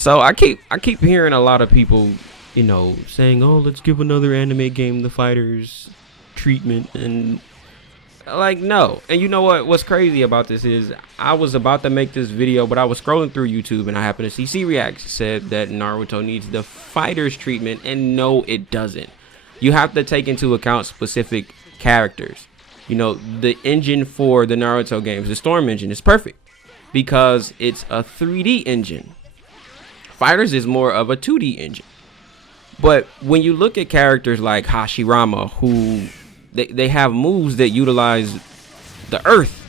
So I keep hearing a lot of people, saying, "Oh, let's give another anime game the fighters treatment," and like, no. And you know what? What's crazy about this is I was about to make this video, but I was scrolling through YouTube and I happened to see C-React said that Naruto needs the fighters treatment, and no, it doesn't. You have to take into account specific characters. The engine for the Naruto games, the Storm engine, is perfect because it's a 3D engine. FighterZ is more of a 2D engine. But when you look at characters like Hashirama, who they have moves that utilize the earth,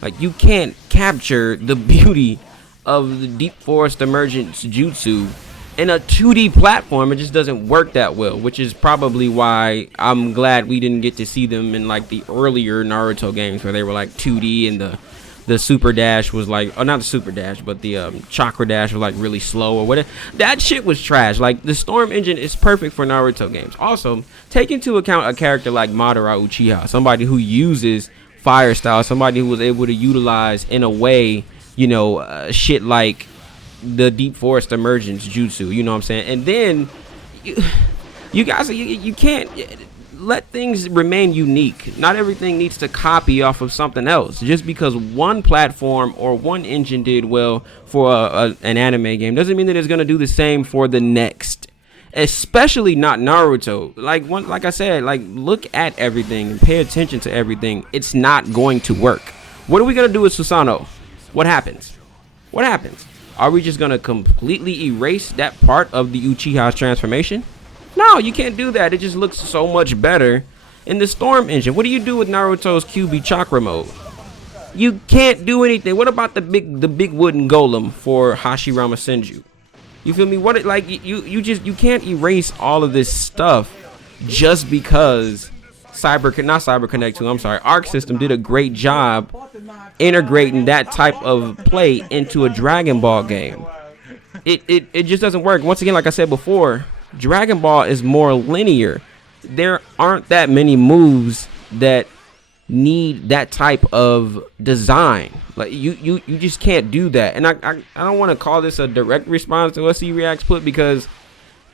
like you can't capture the beauty of the deep forest emergence jutsu in a 2D platform. It just doesn't work that well, which is probably why I'm glad we didn't get to see them in like the earlier Naruto games where they were like 2D and the super dash was like, oh, not the super dash, but the chakra dash was like really slow or whatever. That shit was trash. Like, the Storm engine is perfect for Naruto games. Also, take into account a character like Madara Uchiha, somebody who uses fire style, somebody who was able to utilize in a way, shit like the deep forest emergence jutsu. You know what I'm saying? And then you guys, you can't let things remain unique. Not everything needs to copy off of something else. Just because one platform or one engine did well for an anime game doesn't mean that it's going to do the same for the next. Especially not Naruto. Like I said, look at everything and pay attention to everything. It's not going to work. What are we going to do with Susanoo? What happens? Are we just going to completely erase that part of the Uchiha's transformation? No, you can't do that. It just looks so much better in the Storm engine. What do you do with Naruto's QB chakra mode? You can't do anything. What about the big wooden golem for Hashirama Senju? You feel me? You can't erase all of this stuff just because Cyber Connect 2, I'm sorry, Arc System did a great job integrating that type of play into a Dragon Ball game. It just doesn't work. Once again, like I said before, Dragon Ball is more linear. There aren't that many moves that need that type of design. Like you just can't do that. And I don't want to call this a direct response to what C-Reacts put, because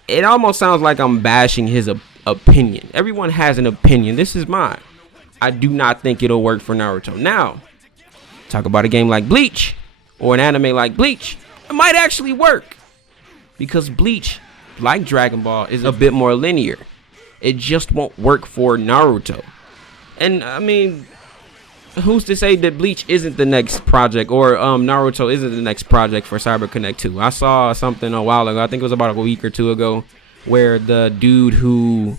it almost sounds like I'm bashing his opinion. Everyone has an opinion. This is mine. I do not think it'll work for Naruto. Now, talk about a game like Bleach or an anime like Bleach. It might actually work because Bleach, like Dragon Ball, is a bit more linear. It just won't work for Naruto. And I mean, who's to say that Bleach isn't the next project, or Naruto isn't the next project for Cyber Connect 2? I saw something a while ago, I think it was about a week or two ago, where the dude who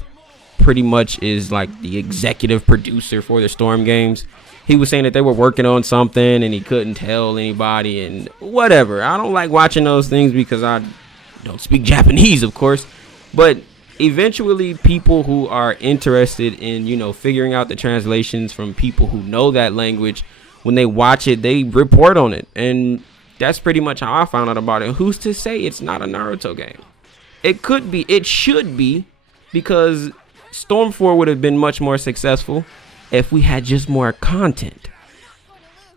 pretty much is like the executive producer for the Storm games, he was saying that they were working on something and he couldn't tell anybody and whatever. I don't like watching those things because I don't speak Japanese, of course, but eventually people who are interested in, figuring out the translations from people who know that language, when they watch it, they report on it. And that's pretty much how I found out about it. Who's to say it's not a Naruto game? It could be, it should be, because Storm 4 would have been much more successful if we had just more content.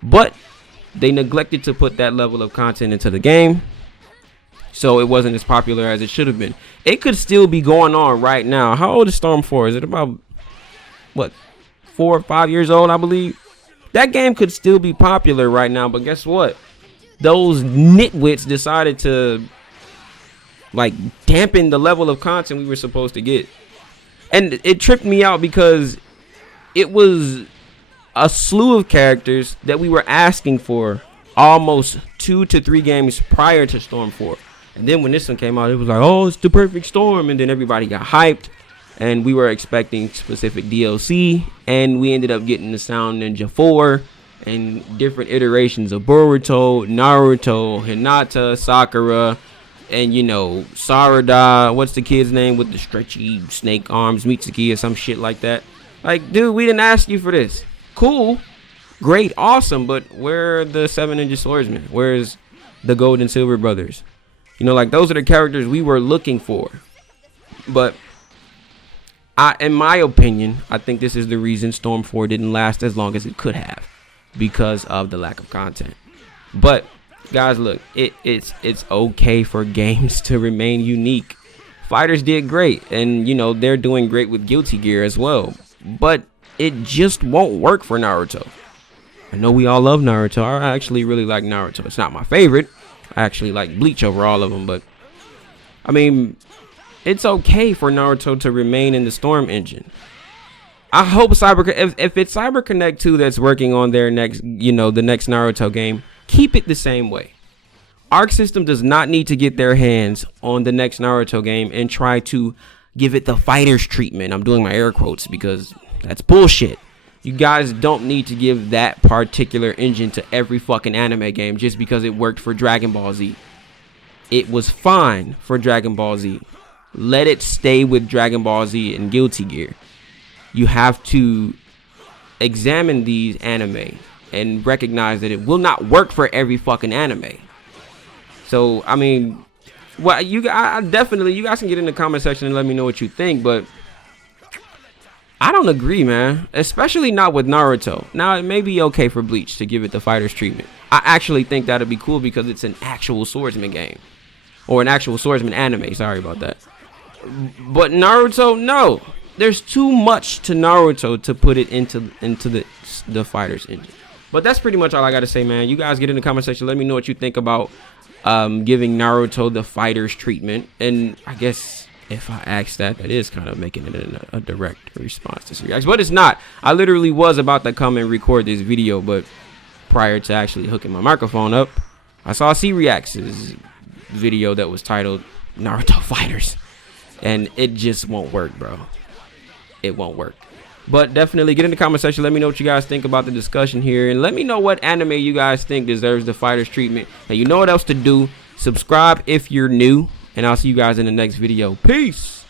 But they neglected to put that level of content into the game, so it wasn't as popular as it should have been. It could still be going on right now. How old is Storm 4? Is it about, 4 or 5 years old, I believe? That game could still be popular right now, but guess what? Those nitwits decided to, dampen the level of content we were supposed to get. And it tripped me out because it was a slew of characters that we were asking for almost 2 to 3 games prior to Storm 4. And then when this one came out, it was like, oh, it's the perfect storm. And then everybody got hyped. And we were expecting specific DLC. And we ended up getting the Sound Ninja 4. And different iterations of Boruto, Naruto, Hinata, Sakura. And, Sarada. What's the kid's name with the stretchy snake arms? Mitsuki or some shit like that. Like, dude, we didn't ask you for this. Cool. Great. Awesome. But where are the 7 Ninja Swordsmen? Where's the Gold and Silver Brothers? Those are the characters we were looking for. But in my opinion, I think this is the reason Storm 4 didn't last as long as it could have, because of the lack of content. But Guys, look, it's okay for games to remain unique. Fighters did great, and you know they're doing great with Guilty Gear as well, but it just won't work for Naruto. I know we all love Naruto. I actually really like Naruto. It's not my favorite. I actually like Bleach over all of them, but I mean, it's okay for Naruto to remain in the Storm engine. I hope if it's CyberConnect 2 that's working on their next, you know, the next Naruto game, keep it the same way. Arc System does not need to get their hands on the next Naruto game and try to give it the fighters treatment. I'm doing my air quotes because that's bullshit. You guys don't need to give that particular engine to every fucking anime game just because it worked for Dragon Ball Z. It was fine for Dragon Ball Z. Let it stay with Dragon Ball Z and Guilty Gear. You have to examine these anime and recognize that it will not work for every fucking anime. So, I mean, well, you guys can get in the comment section and let me know what you think, but I don't agree, man. Especially not with Naruto. Now, it may be okay for Bleach to give it the fighters treatment. I actually think that'd be cool because it's an actual swordsman game. Or an actual swordsman anime. Sorry about that. But Naruto, no. There's too much to Naruto to put it into the fighters engine. But that's pretty much all I got to say, man. You guys get in the comment section. Let me know what you think about giving Naruto the fighters treatment. And I guess if I ask that is kind of making it a direct response to Reacts. But it's not. I literally was about to come and record this video, but prior to actually hooking my microphone up, I saw C-React's video that was titled Naruto Fighters. And it just won't work, bro. It won't work. But definitely get in the comment section. Let me know what you guys think about the discussion here. And let me know what anime you guys think deserves the fighters treatment. And you know what else to do. Subscribe if you're new. And I'll see you guys in the next video. Peace.